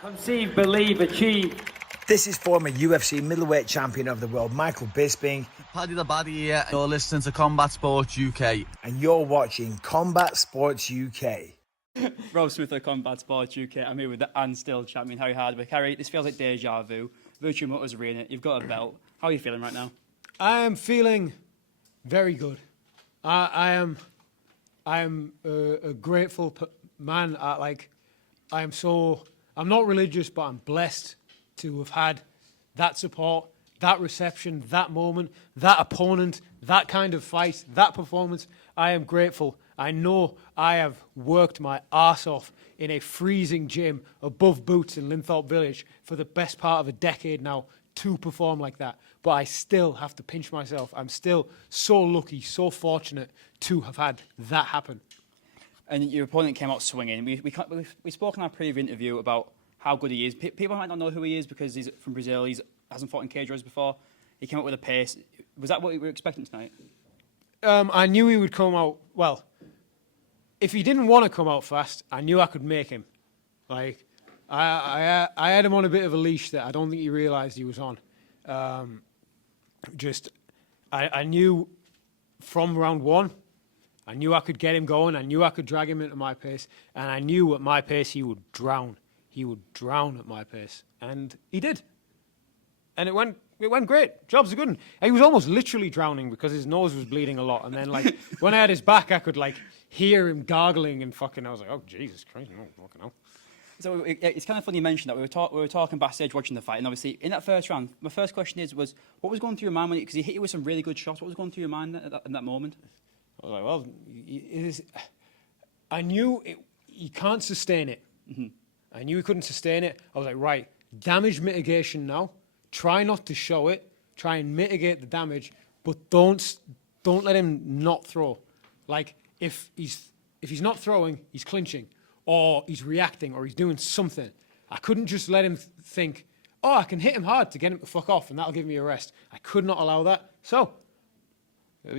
Conceive, believe, achieve. This is former UFC middleweight champion of the world, Michael Bisping. Paddy the Baddy here. You're listening to Combat Sports UK. And you're watching Combat Sports UK. Rob Smith of Combat Sports UK. I'm here with the and still champion, Harry Hardwick. Harry, this feels like deja vu. Virtual Motors Arena, you've got a belt. How are you feeling right now? I am feeling very good. I am a grateful man. I'm not religious, but I'm blessed to have had that support, that reception, that moment, that opponent, that kind of fight, that performance. I am grateful. I know I have worked my arse off in a freezing gym above Boots in Linthorpe Village for the best part of a decade now to perform like that. But I still have to pinch myself. I'm still so lucky, so fortunate to have had that happen. And your opponent came out swinging. We spoke in our previous interview about how good he is. People might not know who he is because he's from Brazil. He hasn't fought in Cage Warriors before. He came out with a pace. Was that what you were expecting tonight? I knew he would come out, well, if he didn't want to come out fast, I knew I could make him. Like, I had him on a bit of a leash that I don't think he realised he was on. I knew from round one, I knew I could get him going. I knew I could drag him into my pace. And I knew at my pace he would drown. He would drown at my pace. And he did. And it went great. Job's a good one. He was almost literally drowning because his nose was bleeding a lot. And then, like, when I had his back, I could, like, hear him gargling and fucking, I was like, oh, Jesus Christ, no, fucking hell. So it's kind of funny you mentioned that. We were talking backstage watching the fight, and obviously in that first round, my first question was what was going through your mind because he hit you with some really good shots? What was going through your mind in that moment? I was like, well, I knew he can't sustain it. Mm-hmm. I knew he couldn't sustain it. I was like, right, damage mitigation now. Try not to show it. Try and mitigate the damage, but don't let him not throw. Like if he's not throwing, he's clinching. Or he's reacting, or he's doing something. I couldn't just let him think, oh, I can hit him hard to get him to fuck off, and that'll give me a rest. I could not allow that. So, they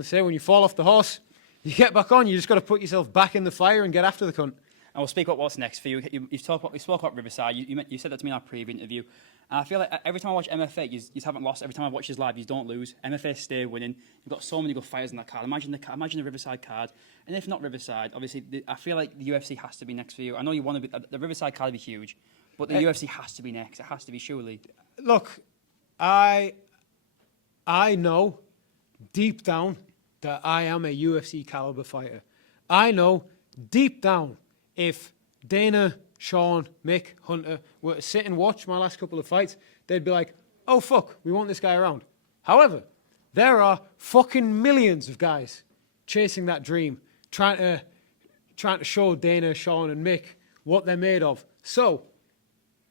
say when you fall off the horse, you get back on. You just got to put yourself back in the fire and get after the cunt. And we'll speak about what's next for you. We spoke about Riverside. You said that to me in our previous interview. And I feel like every time I watch MFA, you haven't lost. Every time I watch his live, you don't lose. MFA stay winning. You've got so many good fighters in that card. Imagine the Riverside card. And if not Riverside, obviously, I feel like the UFC has to be next for you. I know you want to be, the Riverside card would be huge, but the UFC has to be next. It has to be, surely. Look, I know deep down that I am a UFC caliber fighter. I know deep down if Dana, Sean, Mick, Hunter were to sit and watch my last couple of fights, they'd be like, oh, fuck, we want this guy around. However, there are fucking millions of guys chasing that dream, trying to show Dana, Sean, and Mick what they're made of. So,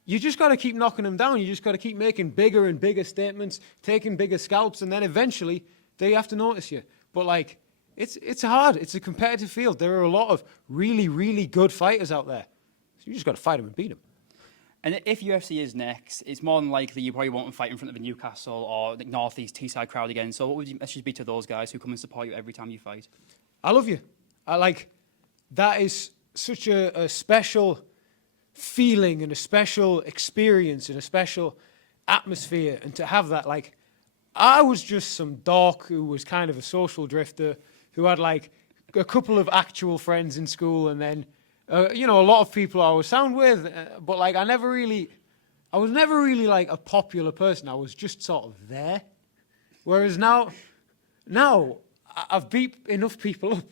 you just got to keep knocking them down. You just got to keep making bigger and bigger statements, taking bigger scalps, and then eventually they have to notice you. But, like, it's hard. It's a competitive field. There are a lot of really, really good fighters out there. So you just got to fight them and beat them. And if UFC is next, it's more than likely you probably won't fight in front of a Newcastle or the North East Teesside crowd again. So what would your message be to those guys who come and support you every time you fight? I love you. That is such a special feeling and a special experience and a special atmosphere. And to have that, like, I was just some dork who was kind of a social drifter who had, like, a couple of actual friends in school and then, a lot of people I was sound with, but, like, I was never really, like, a popular person. I was just sort of there. Whereas now I've beat enough people up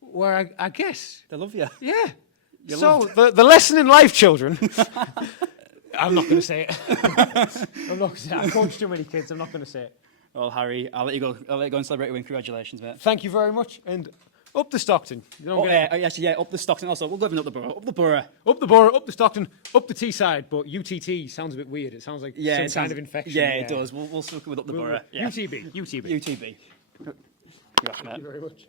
where I guess... They love you. Yeah. So the lesson in life, children... I'm not going to say it. I'm not going to say it. I've coached too many kids. I'm not going to say it. Well, Harry, I'll let you go. I'll let you go and celebrate your win. Congratulations, mate. Thank you very much. And up the Stockton. Up the Stockton. Also, we'll go up the borough. Up the borough. Up the borough. Up the Stockton. Up the Teesside. But UTT sounds a bit weird. It sounds like some kind of infection. Yeah, it does. We'll stick with up the borough. Yeah. UTB. UTB. Thank you very much.